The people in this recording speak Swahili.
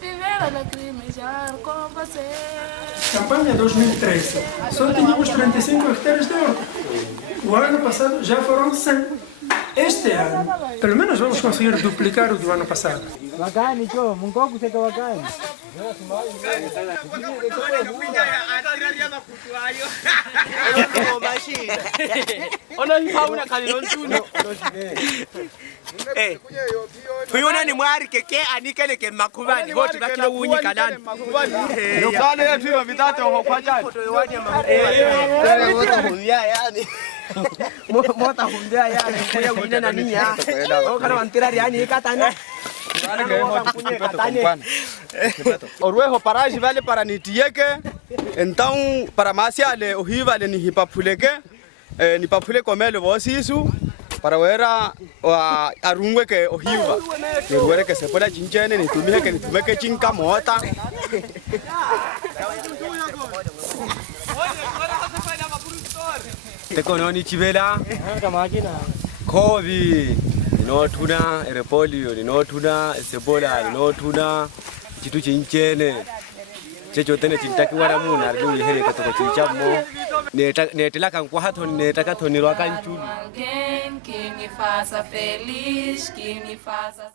viver a lacrimejar com você. Campanha 2013, só tínhamos 35 hectares de horta. O ano passado já foram 100. Este ano, pelo menos vamos conseguir duplicar o do ano passado. Wakani cho, mungoku cheka wakani. Huyona ni mwari keke anikele ke makubani wote bakile unyi kanani. Lokale yetu hiyo vitatu kwa chani. Mota hundia yani. Mota hundia yani kwa wina na niya. Kana wantira yani katana. Orweho paraji vale para nitieke. Então para masiale ohiva le ni hipapuleke. Ni papule komele vosisu. Para wera wa arungwe ke ohiva. Ni wera ke sepola chinchene ni tumeke chinka mota. Tekononi chivela. Kovi. Inotuna erepolio, inotuna sebola, inotuna chitu chinchene. Checho tene chintakiwa na muna ndio ihe katoko chichamo. Netela kankwa hato netaka tonirwa kanchulu. Alguém que me faça feliz, que me faça